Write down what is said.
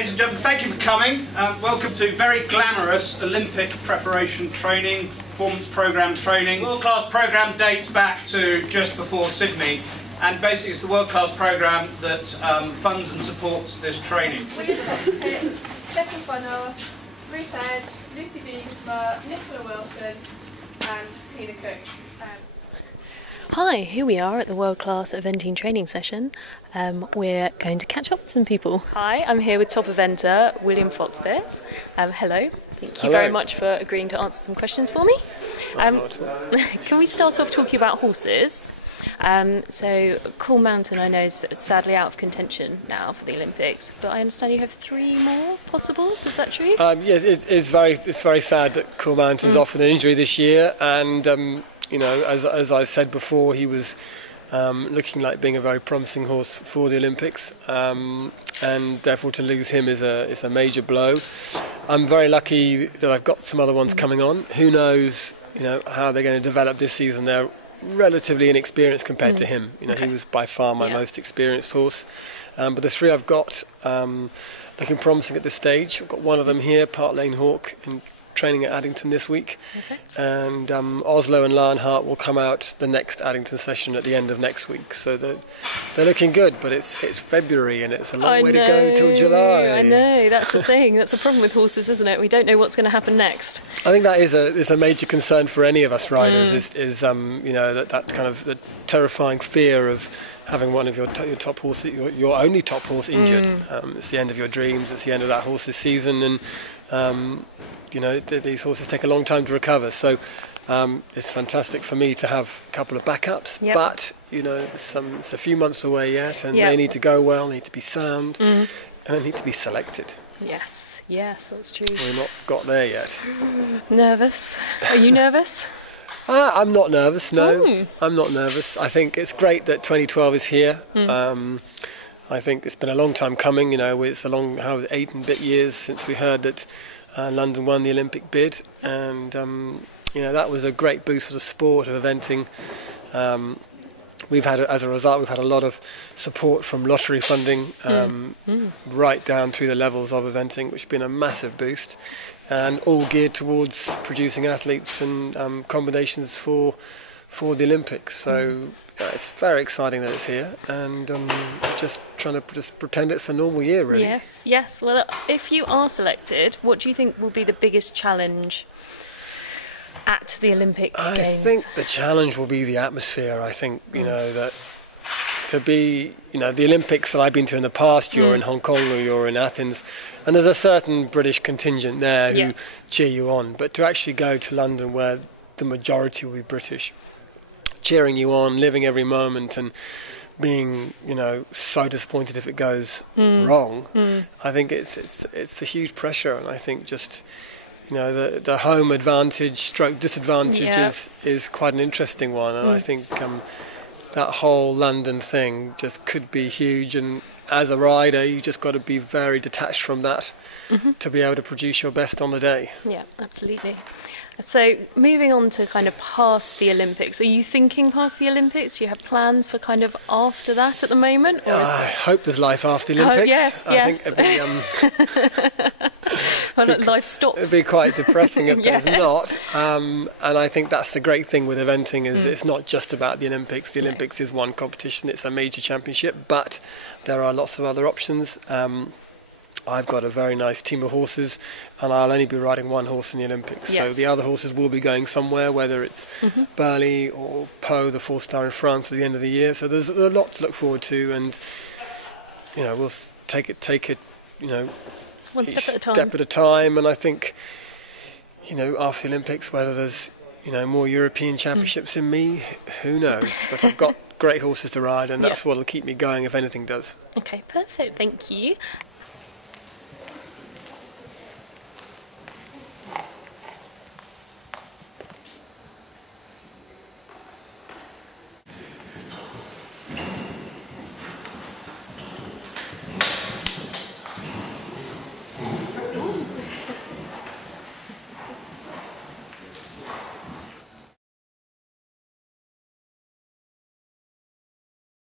ladies and gentlemen, thank you for coming. Welcome to very glamorous Olympic preparation training, performance programme training. World-class programme dates back to just before Sydney, and basically it's the world-class programme that funds and supports this training. We've got Stefan Funnell, Ruth Edge, Lucy Biegersma, Nicola Wilson and Tina Cook. Hi, here we are at the world-class eventing training session. We're going to catch up with some people. Hi, I'm here with top eventer William Fox-Pitt. Hello, thank you very much for agreeing to answer some questions for me. Can we start off talking about horses? So Cool Mountain I know is sadly out of contention now for the Olympics, but I understand you have 3 more possibles, is that true? Yes, it's very sad that Cool Mountain's off with an injury this year, and you know, as I said before, he was looking like being a very promising horse for the Olympics, and therefore to lose him is a major blow. I'm very lucky that I've got some other ones coming on. Who knows, you know, how they're going to develop this season. They're relatively inexperienced compared to him. You know, he was by far my most experienced horse. But the 3 I've got looking promising at this stage. I've got one of them here, Park Lane Hawk, in training at Addington this week. Perfect. And Oslo and Lionheart will come out the next Addington session at the end of next week. So they're looking good, but it's February and it's a long way to go till July. I know, that's the thing. That's the problem with horses, isn't it? We don't know what's going to happen next. I think that is a major concern for any of us riders. Is you know, that kind of the terrifying fear of having one of your top horse, your only top horse injured. It's the end of your dreams. It's the end of that horse's season, and you know, these horses take a long time to recover. So it's fantastic for me to have a couple of backups. But you know, it's a few months away yet, and they need to go well, need to be sound, and they need to be selected. Yes, that's true. We're not got there yet. Nervous? Are you nervous? I'm not nervous, no. I'm not nervous. I think it's great that 2012 is here. I think it's been a long time coming, you know. It's 8 and bit years since we heard that London won the Olympic bid, and you know, that was a great boost for the sport of eventing. As a result, we've had a lot of support from lottery funding right down through the levels of eventing, which has been a massive boost, and all geared towards producing athletes and combinations for the Olympics. So it's very exciting that it's here, and just trying to pretend it's a normal year, really. Yes. Well, if you are selected, what do you think will be the biggest challenge at the Olympic Games? I think the challenge will be the atmosphere. I think, you know, that to be, you know, the Olympics that I've been to in the past, you're in Hong Kong or you're in Athens, and there's a certain British contingent there who cheer you on. But to actually go to London, where the majority will be British, cheering you on, living every moment, and being, you know, so disappointed if it goes wrong, I think it's a huge pressure. And I think just, you know, the home advantage stroke disadvantage is quite an interesting one, and I think that whole London thing just could be huge, and as a rider you just got to be very detached from that to be able to produce your best on the day. Yeah, absolutely. So moving on to kind of past the Olympics, are you thinking past the Olympics? Do you have plans for kind of after that at the moment? Or I hope there's life after the Olympics. Yes. I think it'd be, life stops. It'd be quite depressing if there's not. And I think that's the great thing with eventing is it's not just about the Olympics. The Olympics is one competition, it's a major championship, but there are lots of other options. I've got a very nice team of horses, and I'll only be riding one horse in the Olympics. So the other horses will be going somewhere, whether it's Burghley or Pau, the 4-star in France at the end of the year. So there's a lot to look forward to, and you know, we'll take it, you know, one each step at a time. And I think, you know, after the Olympics, whether there's, you know, more European championships in me, who knows? But I've got great horses to ride, and that's what'll keep me going if anything does. Okay, perfect, thank you.